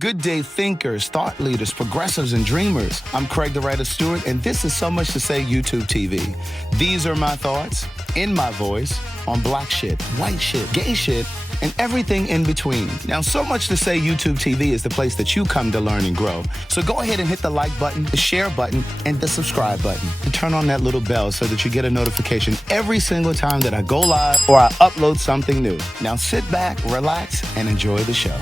Good day thinkers, thought leaders, progressives, and dreamers. I'm Craig TheWriter Stewart, and this is So Much to Say YouTube TV. These are my thoughts, in my voice, on black shit, white shit, gay shit, and everything in between. Now, So Much to Say YouTube TV is the place that you come to learn and grow. So go ahead and hit the like button, the share button, and the subscribe button. And turn on that little bell so that you get a notification every single time that I go live or I upload something new. Now sit back, relax, and enjoy the show.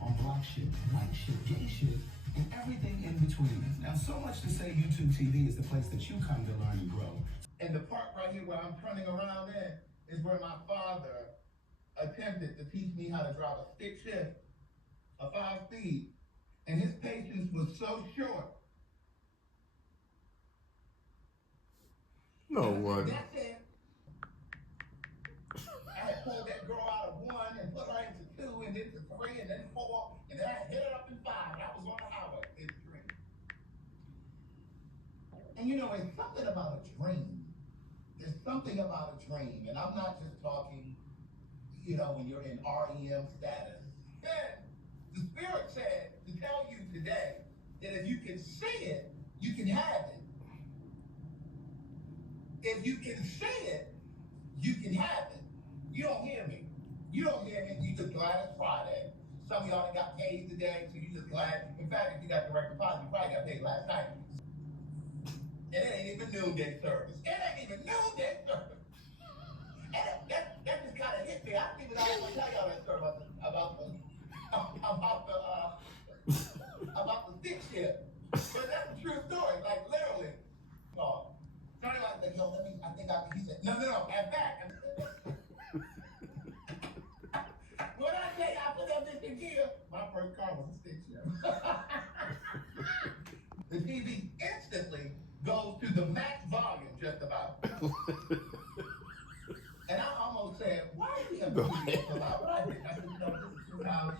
On black shit, white shit, gay shit, and everything in between. Now, So Much to Say YouTube TV is the place that you come to learn and grow. And the part right here where I'm turning around in is where my father attempted to teach me how to drive a stick shift, a 5-speed, and his patience was so short. No way. That's it. I had pulled that girl out of 1 and put her into 2 and then to 3 and then 4 and then I hit it up in 5. I was on the highway in 3. And you know, it's something about a dream. There's something about a dream, and I'm not just talking, you know, when you're in REM status. And the Spirit said to tell you today that if you can see it, you can have it. If you can see it, you can have it. You don't hear me. You don't hear me. You just glad it's Friday. Some of y'all done got paid today, so you just glad. In fact, if you got direct deposit, you probably got paid last night. And it ain't even noonday service. It ain't even noonday service. And that just kind of hit me. I don't even know how to tell y'all that story about the stick shift. But that's a true story, like literally. Oh, started like, yo, he said, no, in fact. When I tell you I put that bitch in gear, my first car was a stick shift. The TV instantly goes to the max volume, just about. And I almost said, why do you have to do this so loud? But I didn't. I said, no, this is true house.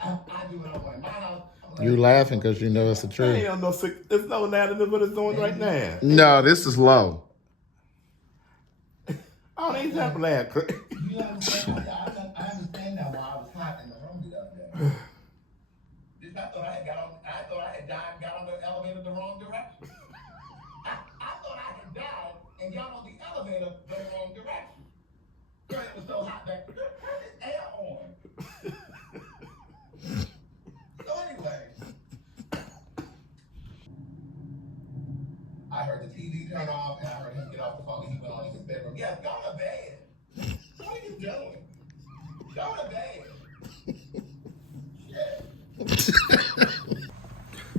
I do it all my house. You laughing because you know it's the truth. It's no louder than what it's doing right now. No, this is low. I don't even have to laugh, Craig. You understand? I understand now why I was hot in the room the other day. I thought I had died and got on the elevator the wrong direction. I thought I had died and got on the elevator the wrong direction. Girl, it was so hot back there. Turn this air on. So anyway, I heard the TV turn off and I heard him get off the phone and he went on in his bedroom. Yes, go to bed. What are you doing? Go to bed.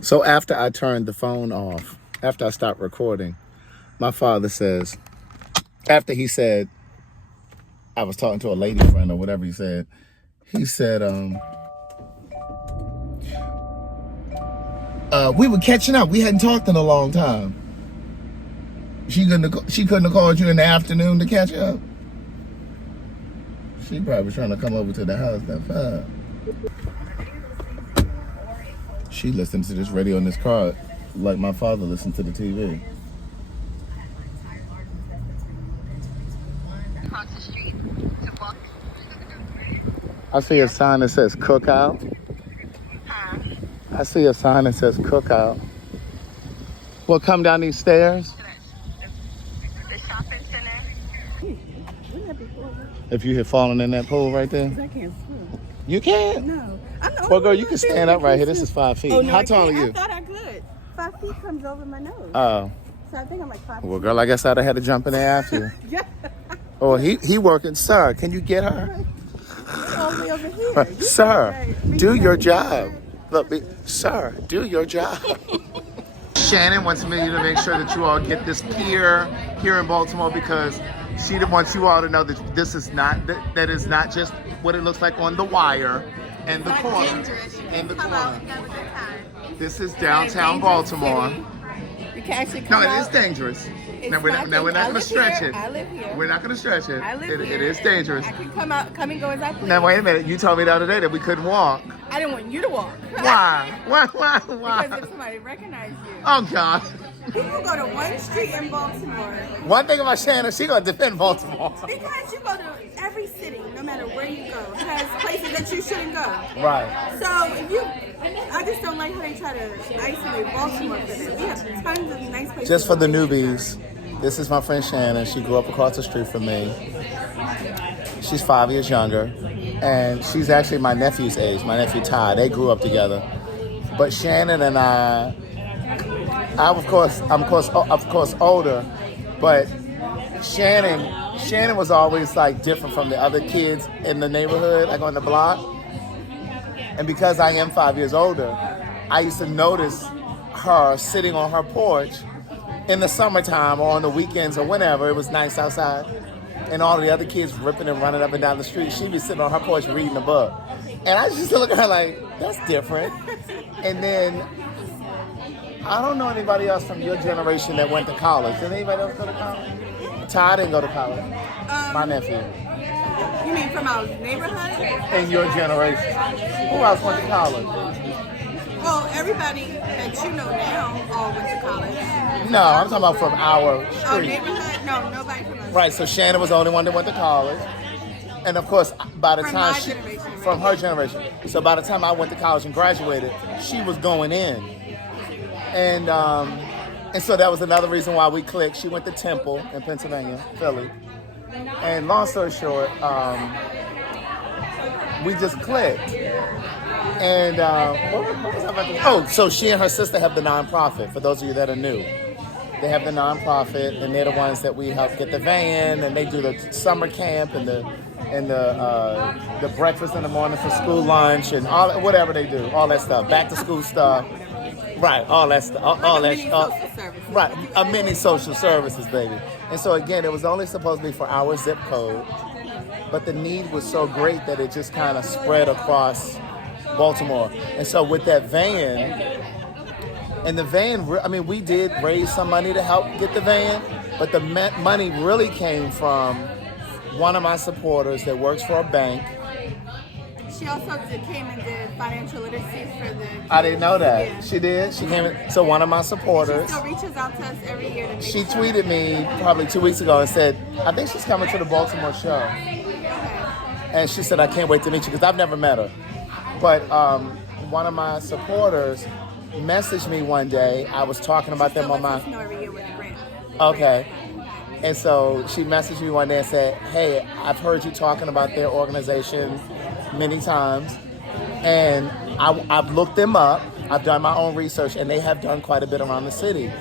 So after I turned the phone off, after I stopped recording, my father says, after he said, I was talking to a lady friend or whatever he said we were catching up. We hadn't talked in a long time. She couldn't have called you in the afternoon to catch up. She probably was trying to come over to the house at 5. She listened to this radio in this car like my father listened to the TV. I see a sign that says cookout. I see a sign that says cookout. Well, come down these stairs. The shopping center. If you had fallen in that pool right there. I can't swim. You can't? No. Well, girl, you can stand up right here. This is 5 feet. Oh, no, How tall are you? I thought I could. 5 feet comes over my nose. Oh. So I think I'm like 5 Well, girl, I guess I'd have had to jump in there after you. Yeah. Oh, he working. Sir, can you get her? All the way over here. Sir, do your job. Look, sir, do your job. Shannon wants me to make sure that you all get this pier here in Baltimore because she wants you all to know that this is not that is not just what it looks like on The Wire and the corner. And the corner. This is downtown Baltimore. You can actually come No, out. it is dangerous. It's Now we're not going to stretch here. it. I live here. We're not going to stretch it. I live here. It is dangerous. I can come and go as I please. Now wait a minute. You told me the other day that we couldn't walk. I didn't want you to walk. Why? Why? Because if somebody recognized you. Oh God. People go to one street in Baltimore One thing about Shannon, she gonna defend Baltimore. because you go to every city, no matter where you go, has places that you shouldn't go. Right. So I just don't like how they try to isolate Baltimore for that. We have tons of nice places. Just for the newbies, this is my friend Shannon. She grew up across the street from me. She's 5 years younger, and she's actually my nephew's age. My nephew Ty. They grew up together. But Shannon and I'm of course older, but Shannon was always like different from the other kids in the neighborhood, like on the block. And because I am 5 years older, I used to notice her sitting on her porch in the summertime or on the weekends or whenever it was nice outside, and all the other kids ripping and running up and down the street. She'd be sitting on her porch reading a book. And I just look at her like, that's different. And then, I don't know anybody else from your generation that went to college. Did anybody else go to college? Ty didn't go to college. My nephew. You mean from our neighborhood? In your generation. Who else went to college? Well, everybody that you know now all went to college. No, I'm talking about from our Oh, street. neighborhood? No, nobody from us. Right, so Shannon was the only one that went to college. And of course, by the From time my generation. from her generation. So by the time I went to college and graduated, she was going in. And so that was another reason why we clicked. She went to Temple in Pennsylvania, Philly. And long story short, we just clicked. And what was I about to say? Oh, so she and her sister have the nonprofit, for those of you that are new. They have the nonprofit, and they're the ones that we help get the van, and they do the summer camp and the breakfast in the morning for school lunch and all whatever they do, all that stuff, back to school stuff, right? All that stuff, all that stuff, right? A mini social services, baby. And so again, it was only supposed to be for our zip code, but the need was so great that it just kind of spread across Baltimore. And so with that van. And the van, I mean, we did raise some money to help get the van, but the money really came from one of my supporters that works for a bank. She also came and did financial literacy for the kids. I didn't know that. Yeah. She did? She came in, so one of my supporters. She still reaches out to us every year to make She sure. tweeted me probably 2 weeks ago and said, I think she's coming to the Baltimore show. Okay. And she said, I can't wait to meet you, because I've never met her. But one of my supporters messaged me one day. I was talking about them on my... She still lets us know every year with the grant. Okay. And so she messaged me one day and said, hey, I've heard you talking about their organization many times, and I've looked them up. I've done my own research, and they have done quite a bit around the city.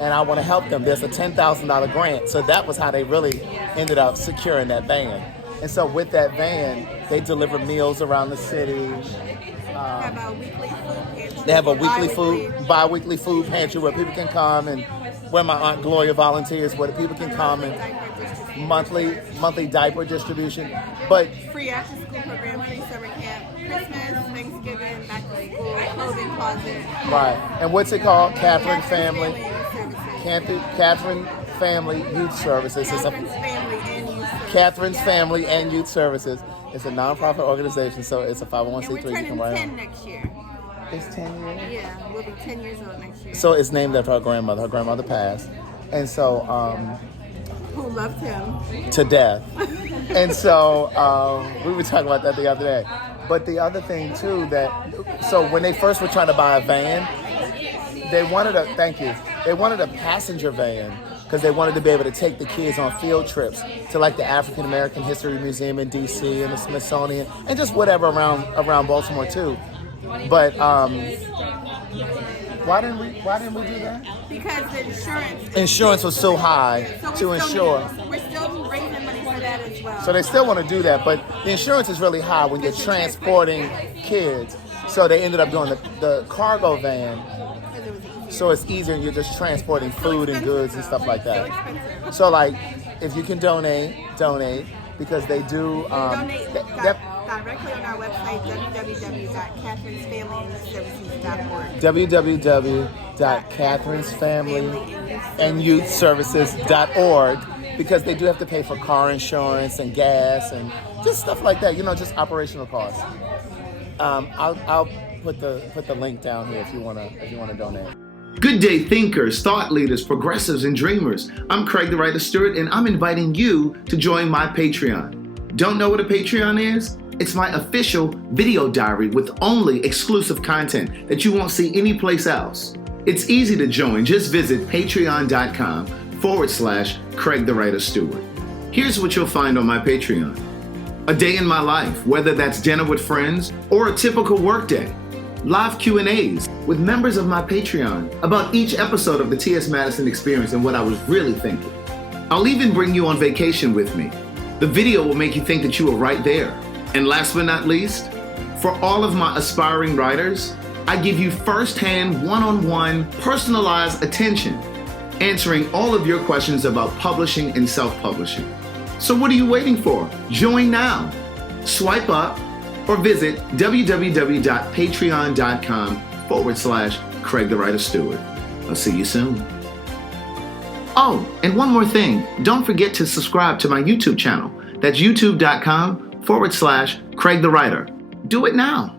And I want to help them. There's a $10,000 grant. So that was how they really ended up securing that van. And so with that van, they deliver meals around the city. They have a bi-weekly food pantry where people can come, and where my Aunt Gloria volunteers, where the people can come, and monthly diaper distribution. But free after school program, free summer camp, Christmas, Thanksgiving, back to school, clothing closet. Right. And what's it called? Catherine Family Family. Services. Catherine Family Youth Services. Catherine's Family and Youth Catherine's Family and Youth Services. Services. It's a nonprofit organization, so it's a 501c3. And we're You can turning write 10 on. next year. It's 10 years? Yeah, we'll be 10 years old next year. So it's named after her grandmother. Her grandmother passed. And so, Who loved him. to death. And so, we were talking about that the other day. But the other thing too, so when they first were trying to buy a van, they wanted a passenger van, because they wanted to be able to take the kids on field trips to like the African American History Museum in DC and the Smithsonian and just whatever around Baltimore too. But why didn't we do that? Because the Insurance was so high to insure. We're still raising money for that as well. So they still want to do that, but the insurance is really high when you're transporting kids. So they ended up doing the cargo van. So it's easier, and you're just transporting food and goods and stuff like that. So like, if you can donate, because they do. Donate directly on our website, www.catherinesfamilyandyouthservices.org. www.catherinesfamilyandyouthservices.org, because they do have to pay for car insurance and gas and just stuff like that. Just operational costs. I'll put the link down here if you wanna donate. Good day, thinkers, thought leaders, progressives, and dreamers. I'm Craig the Writer Stewart, and I'm inviting you to join my Patreon. Don't know what a Patreon is? It's my official video diary with only exclusive content that you won't see anyplace else. It's easy to join. Just visit patreon.com/Craig the Writer Stewart. Here's what you'll find on my Patreon. A day in my life, whether that's dinner with friends or a typical workday. Live Q&As with members of my Patreon about each episode of the T.S. Madison Experience and what I was really thinking. I'll even bring you on vacation with me. The video will make you think that you were right there. And last but not least, for all of my aspiring writers, I give you first-hand, one-on-one, personalized attention, answering all of your questions about publishing and self-publishing. So what are you waiting for? Join now. Swipe up or visit www.patreon.com/Craig the Writer Stewart. I'll see you soon. Oh, and one more thing. Don't forget to subscribe to my YouTube channel. That's youtube.com/Craig the Writer. Do it now.